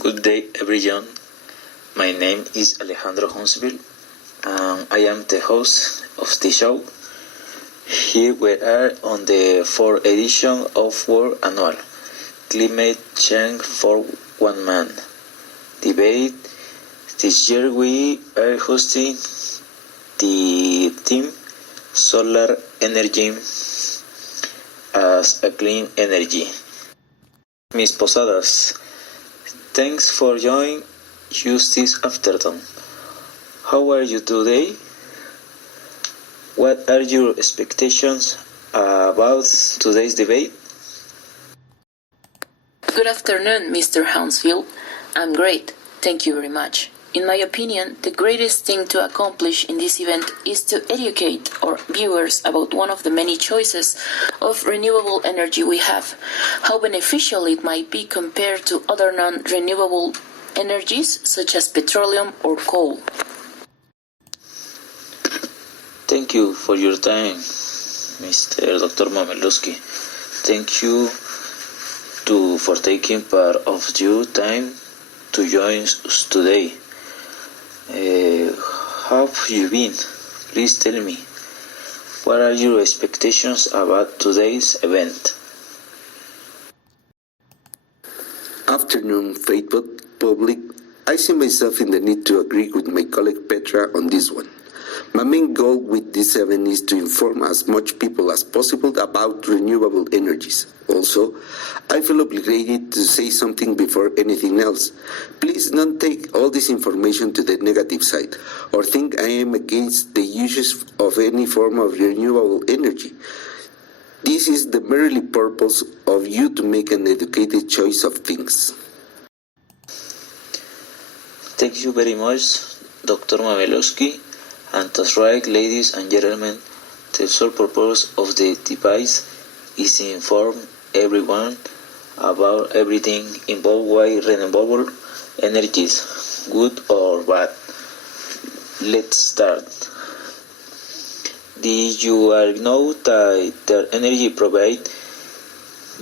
Good day, everyone. My name is Alejandro and I am the host of the show. Here we are on the 4th edition of World Annual Climate Change for One Man debate. This year we are hosting the theme Solar Energy as a Clean Energy. Mis Posadas, thanks for joining us this afternoon. How are you today? What are your expectations about today's debate? Good afternoon, Mr. Hounsfield. I'm great. Thank you very much. In my opinion, the greatest thing to accomplish in this event is to educate our viewers about one of the many choices of renewable energy we have, how beneficial it might be compared to other non-renewable energies such as petroleum or coal. Thank you for your time, Mr. Dr. Mamelowski. Thank you for taking part of your time to join us today. How have you been? Please tell me, what are your expectations about today's event? Afternoon, faithful public. I see myself in the need to agree with my colleague Petra on this one. My main goal with this event is to inform as much people as possible about renewable energies. Also, I feel obligated to say something before anything else. Please don't take all this information to the negative side or think I am against the uses of any form of renewable energy. This is the merely purpose of you to make an educated choice of things. Thank you very much, Dr. Mamelowski. And that's right, ladies and gentlemen, the sole purpose of the device is to inform everyone about everything involved by renewable energies, good or bad. Let's start. Did you all know that the energy provided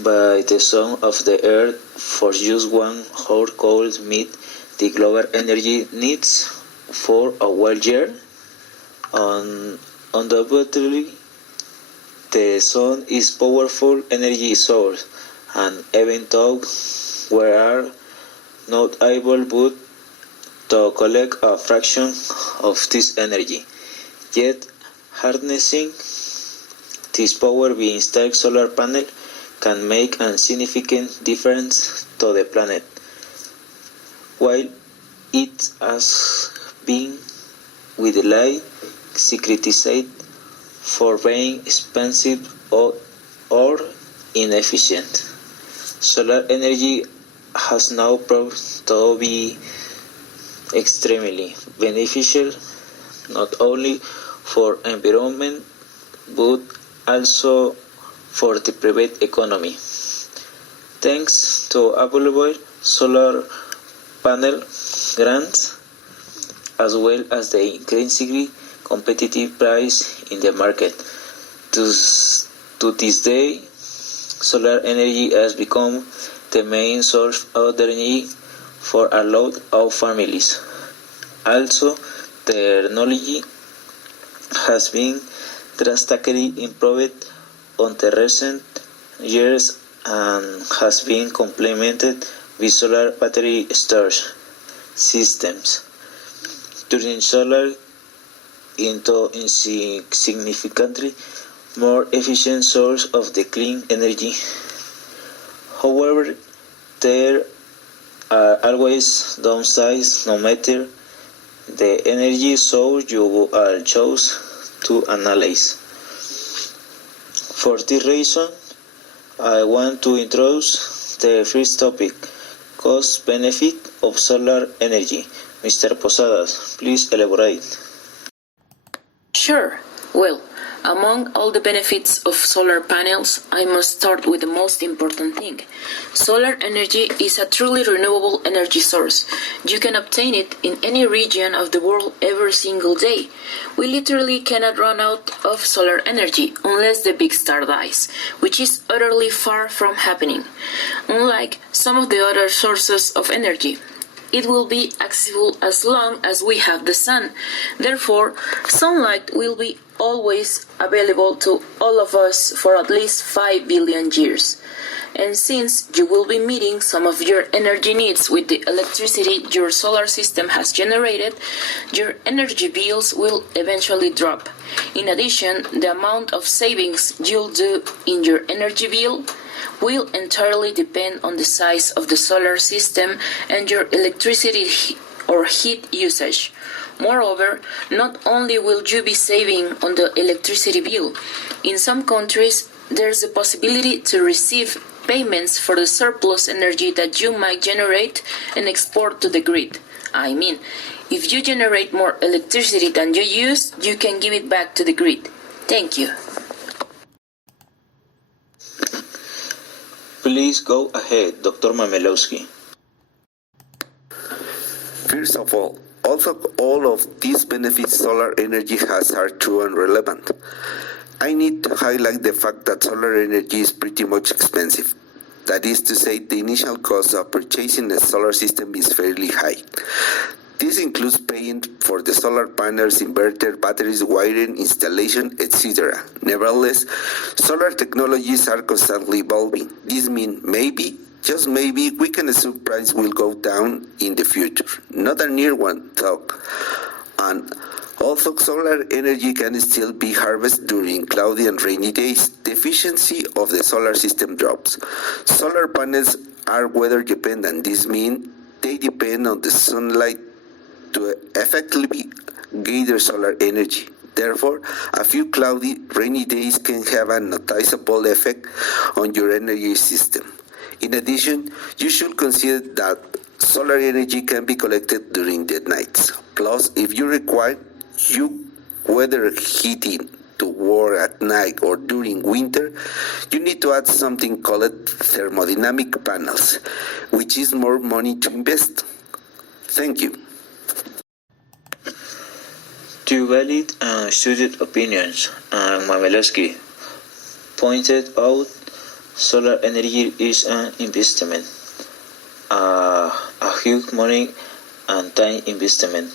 by the sun of the earth for just 1 hour could meet the global energy needs for a whole year? Undoubtedly, the sun is a powerful energy source, and even though we are not able but to collect a fraction of this energy, yet harnessing this power via installed solar panel can make a significant difference to the planet. While it has been widely criticized for being expensive or inefficient, solar energy has now proved to be extremely beneficial not only for environment but also for the private economy. Thanks to available solar panel grants as well as the increasingly competitive price in the market. To this day, solar energy has become the main source of energy for a lot of families. Also, the technology has been drastically improved on the recent years and has been complemented with solar battery storage systems, turning solar into a significantly more efficient source of the clean energy. However, there are always downsides no matter the energy source you will choose to analyze. For this reason, I want to introduce the first topic, cost benefit of solar energy. Mr. Posadas, please elaborate. Sure. Well, Among all the benefits of solar panels, I must start with the most important thing. Solar energy is a truly renewable energy source. You can obtain it in any region of the world every single day. We literally cannot run out of solar energy unless the big star dies, which is utterly far from happening. Unlike some of the other sources of energy, it will be accessible as long as we have the sun. Therefore, sunlight will be always available to all of us for at least 5 billion years. And since you will be meeting some of your energy needs with the electricity your solar system has generated, your energy bills will eventually drop. In addition, the amount of savings you'll do in your energy bill will entirely depend on the size of the solar system and your electricity or heat usage. Moreover, not only will you be saving on the electricity bill, in some countries there's a possibility to receive payments for the surplus energy that you might generate and export to the grid. I mean, if you generate more electricity than you use, you can give it back to the grid. Thank you. Please go ahead, Dr. Mamelowski. First of all, although all of these benefits solar energy has are true and relevant, I need to highlight the fact that solar energy is pretty much expensive. That is to say, the initial cost of purchasing a solar system is fairly high. This includes paying for the solar panels, inverter, batteries, wiring, installation, etc. Nevertheless, solar technologies are constantly evolving. This means maybe, just maybe, we can assume price will go down in the future. Not a near one, though. And although solar energy can still be harvested during cloudy and rainy days, the efficiency of the solar system drops. Solar panels are weather dependent. This means they depend on the sunlight to effectively gather solar energy. Therefore, a few cloudy, rainy days can have a noticeable effect on your energy system. In addition, you should consider that solar energy can be collected during the nights. Plus, if you require weather heating to work at night or during winter, you need to add something called thermodynamic panels, which is more money to invest. Thank you. Two valid and studied opinions, and Mamelowski pointed out solar energy is an investment, a huge money and time investment,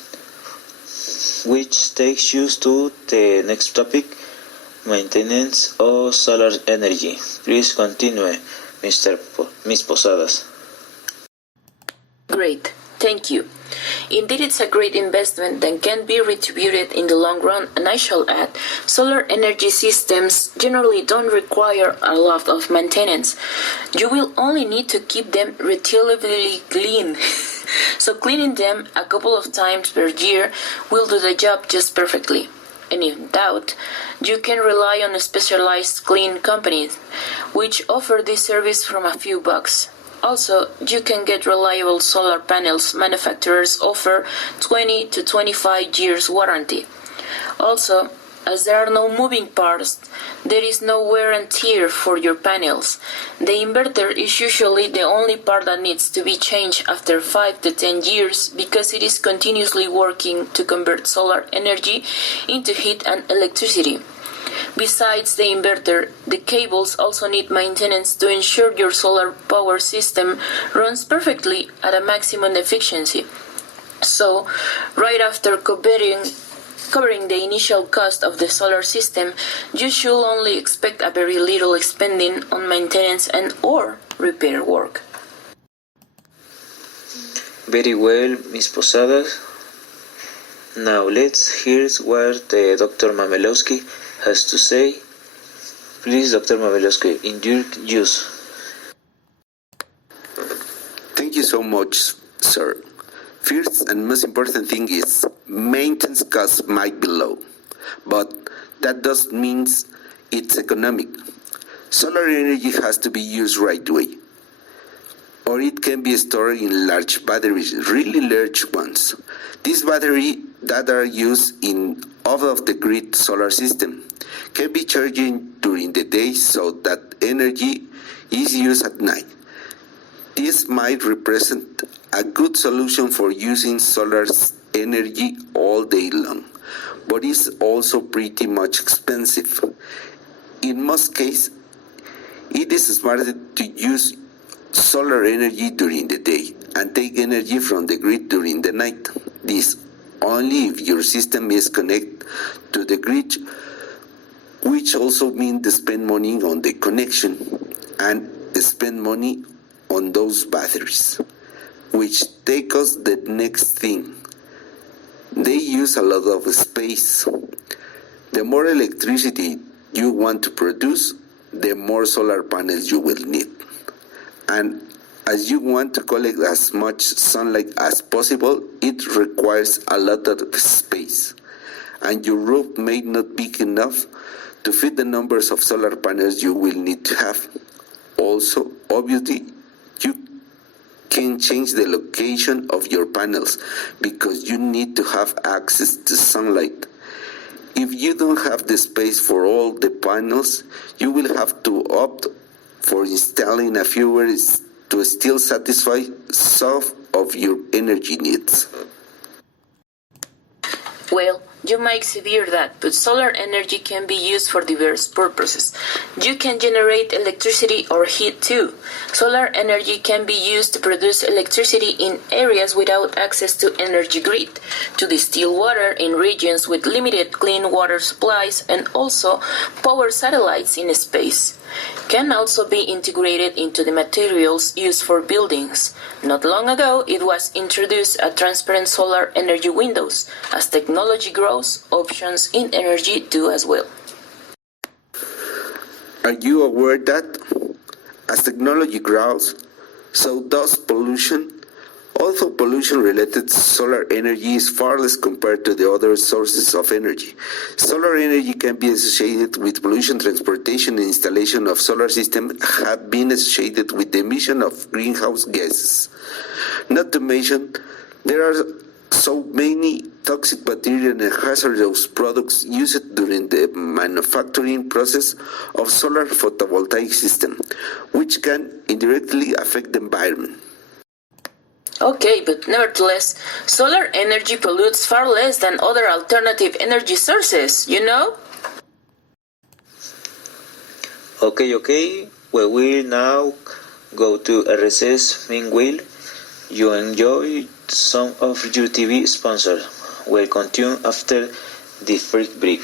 which takes us to the next topic, maintenance of solar energy. Please continue, Miss Posadas. Great, thank you. Indeed, it's a great investment that can be retributed in the long run, and I shall add, solar energy systems generally don't require a lot of maintenance. You will only need to keep them relatively clean. So cleaning them a couple of times per year will do the job just perfectly. And in doubt, you can rely on specialized clean companies, which offer this service from a few bucks. Also, you can get reliable solar panels. Manufacturers offer 20 to 25 years warranty. Also, as there are no moving parts, there is no wear and tear for your panels. The inverter is usually the only part that needs to be changed after 5 to 10 years because it is continuously working to convert solar energy into heat and electricity. Besides the inverter, the cables also need maintenance to ensure your solar power system runs perfectly at a maximum efficiency. So, right after covering the initial cost of the solar system, you should only expect a very little spending on maintenance and or repair work. Very well, Ms. Posadas. Now let's hear what Dr. Mamelowski has to say. Please, Dr. Mamelowski, in your use. Thank you so much, sir. First and most important thing is maintenance costs might be low, but that doesn't mean it's economic. Solar energy has to be used right away, or it can be stored in large batteries, really large ones. These batteries that are used in off-of-the-grid solar system can be charged during the day so that energy is used at night. This might represent a good solution for using solar energy all day long, but is also pretty much expensive. In most cases, it is smarter to use solar energy during the day and take energy from the grid during the night. This only if your system is connected to the grid, which also means to spend money on the connection and spend money on those batteries, which take us the next thing. They use a lot of space. The more electricity you want to produce, the more solar panels you will need. And as you want to collect as much sunlight as possible, it requires a lot of space. And your roof may not be big enough to fit the numbers of solar panels you will need to have. Also, obviously, you can change the location of your panels because you need to have access to sunlight. If you don't have the space for all the panels, you will have to opt for installing a fewer to still satisfy some of your energy needs. Well, you might severe that, but solar energy can be used for diverse purposes. You can generate electricity or heat too. Solar energy can be used to produce electricity in areas without access to energy grid, to distill water in regions with limited clean water supplies, and also power satellites in space. Can also be integrated into the materials used for buildings. Not long ago, it was introduced as transparent solar energy windows. As technology grows, options in energy do as well. Are you aware that as technology grows, so does pollution? Although pollution related to solar energy is far less compared to the other sources of energy, solar energy can be associated with pollution. Transportation and installation of solar systems have been associated with the emission of greenhouse gases. Not to mention, there are so many toxic bacteria and hazardous products used during the manufacturing process of solar photovoltaic system, which can indirectly affect the environment. Okay, but nevertheless, solar energy pollutes far less than other alternative energy sources, you know? Okay. We will now go to a recess. Meanwhile, you enjoy some of your TV sponsors. We'll continue after the first break.